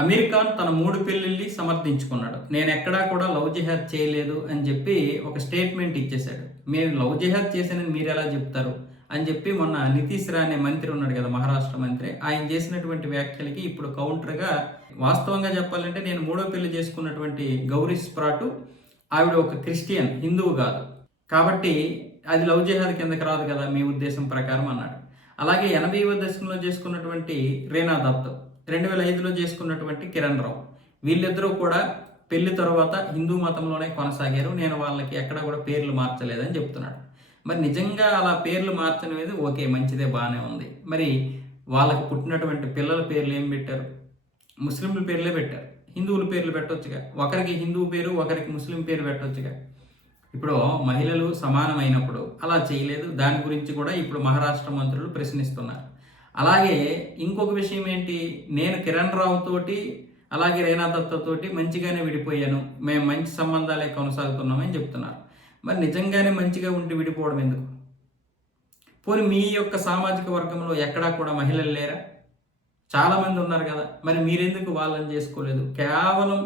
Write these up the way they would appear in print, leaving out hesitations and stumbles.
అమీర్ ఖాన్ తన 3 పెళ్లిళ్లు సమర్థించుకున్నాడు. నేనెక్కడా కూడా లవ్ జిహాద్ చేయలేదు అని చెప్పి ఒక స్టేట్మెంట్ ఇచ్చేశాడు. నేను లవ్ జిహాద్ చేశానని మీరెలా చెప్తారు అని చెప్పి మొన్న నితీష్ రా అనే మంత్రి ఉన్నాడు కదా, మహారాష్ట్ర మంత్రి. ఆయన చేసినటువంటి వ్యాఖ్యలకి ఇప్పుడు కౌంటర్గా, వాస్తవంగా చెప్పాలంటే నేను 3వ పెళ్లి చేసుకున్నటువంటి గౌరీ స్ప్రాటు ఆవిడ ఒక క్రిస్టియన్, హిందువు కాదు. కాబట్టి అది లవ్ జిహాద్ కిందకి రాదు కదా మీ ఉద్దేశం ప్రకారం అన్నాడు. అలాగే 80వ దశకంలో చేసుకున్నటువంటి రీనా దత్, 2005లో చేసుకున్నటువంటి కిరణ్ రావు, వీళ్ళిద్దరూ కూడా పెళ్లి తర్వాత హిందూ మతంలోనే కొనసాగారు. నేను వాళ్ళకి ఎక్కడ కూడా పేర్లు మార్చలేదని చెప్తున్నాడు. మరి నిజంగా అలా పేర్లు మార్చనేది ఓకే, మంచిదే, బాగానే ఉంది. మరి వాళ్ళకి పుట్టినటువంటి పిల్లల పేర్లు ఏం పెట్టారు? ముస్లింల పేర్లే పెట్టారు. హిందువుల పేర్లు పెట్టొచ్చుగా. ఒకరికి హిందువు పేరు, ఒకరికి ముస్లిం పేరు పెట్టొచ్చుగా. ఇప్పుడు మహిళలు సమానమైనప్పుడు అలా చేయలేదు. దాని గురించి కూడా ఇప్పుడు మహారాష్ట్ర మంత్రులు ప్రశ్నిస్తున్నారు. అలాగే ఇంకొక విషయం ఏంటి, నేను కిరణ్ రావు తోటి అలాగే రీనా దత్త తోటి మంచిగానే విడిపోయాను, మేము మంచి సంబంధాలే కొనసాగుతున్నామని చెప్తున్నారు. మరి నిజంగానే మంచిగా ఉండి విడిపోవడం ఎందుకు? పోనీ మీ యొక్క సామాజిక వర్గంలో ఎక్కడా కూడా మహిళలు లేరా? చాలామంది ఉన్నారు కదా, మరి మీరెందుకు వాళ్ళని చేసుకోలేదు? కేవలం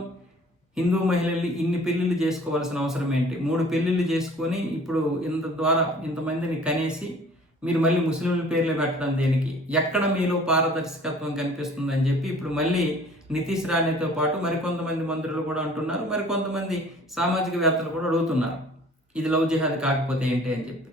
హిందూ మహిళల్ని ఇన్ని పెళ్ళిళ్ళు చేసుకోవాల్సిన అవసరం ఏంటి? 3 పెళ్ళిళ్ళు చేసుకొని ఇప్పుడు ఇంతమందిని కనేసి మీరు మళ్ళీ ముస్లింల పేర్లు పెట్టడం దేనికి? ఎక్కడ మీలో పారదర్శకత్వం కనిపిస్తుందని చెప్పి ఇప్పుడు మళ్ళీ నితీష్ రాణేతో పాటు మరికొంతమంది మంత్రులు కూడా అంటున్నారు, మరికొంతమంది సామాజికవేత్తలు కూడా అడుగుతున్నారు, ఇది లవ్ జిహాద్ కాకపోతే ఏంటి అని చెప్పి.